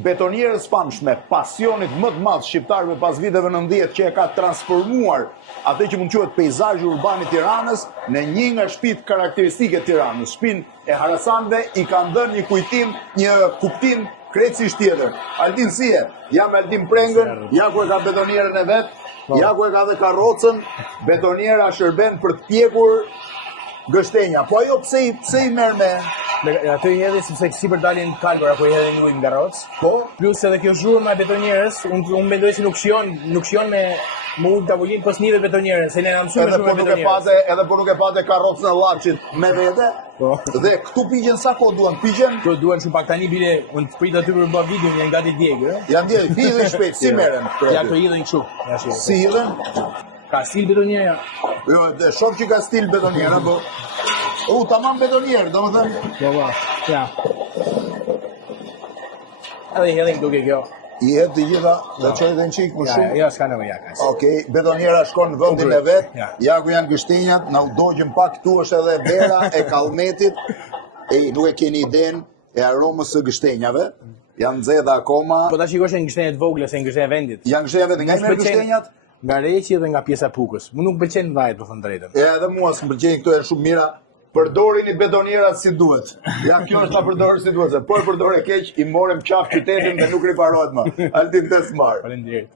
betonierës famshme, pasionit më të madh shqiptarëve pas viteve 90 që e ka transformuar atë që mund quhet peizazhi urban I Tiranës në një nga shtëpitë karakteristike të Tiranës. Shtëpinë e Harasanëve I kanë dhënë një kujtim, një kuptim krejtësisht tjetër. Aldin si e? Ja me Aldin Prengën, ja ku e ka betonierën e vet, ja ku e ka dhe karrocën, betoniera shërben për të pjekur gështenja. Po ajo pse I merr me atë I hedhi sepse sipër dalin kalvara ku I hedhin ujin nga rroc. Po, Plus edhe kjo zhurmë e betonierës, unë mendoj se nuk shijon me ujë tavolinë pas nive betonierën, se ne na mësuan shumë betonierës. Edhe po nuk e pate karrocën e llapçit me vete. Po. Dhe këtu piqen sa kohë duan? Piqen? Këto duan shumë pak tani bile, unë prit aty për bë videon, janë gati djegë. Janë djegë, hidhin shpejt, si merren? Ja to hidhin kështu. Si hidhen? Ka stil betoniera. Jo, dhe shoh që ka stil betoniera, po. Tamam betonier, domethënë. Po, ja. Edhe hedhin duke kjo. I hedh të gjitha, dhe çojë edhe një çik më shumë. Jo, s'ka nevojë ka. Okej, betoniera shkon në vendin e vet. Ja ku janë gështenjat, na u dogjën pak këtu është edhe vera e kallmetit. Nuk e keni idenë e aromës së gështenjave. Janë nxehta akoma. Po ta shikosh në gështenjat vogla se në gështenjat e vendit. Janë gështenjat vetë, nga merr gështenjat? Nga Reqi dhe nga pjesa e Pukës. Mu nuk pëlqen vajt, për thënë drejtën. Edhe mua s'm pëlqejnë këto janë shumë mira. Përdorini betonierat si duhet. Ja kjo është ta përdorë si duhet. Se po e përdore keq, I morëm qaf qytetin dhe nuk riparohet më. Aldin Tesmar. Faleminderit.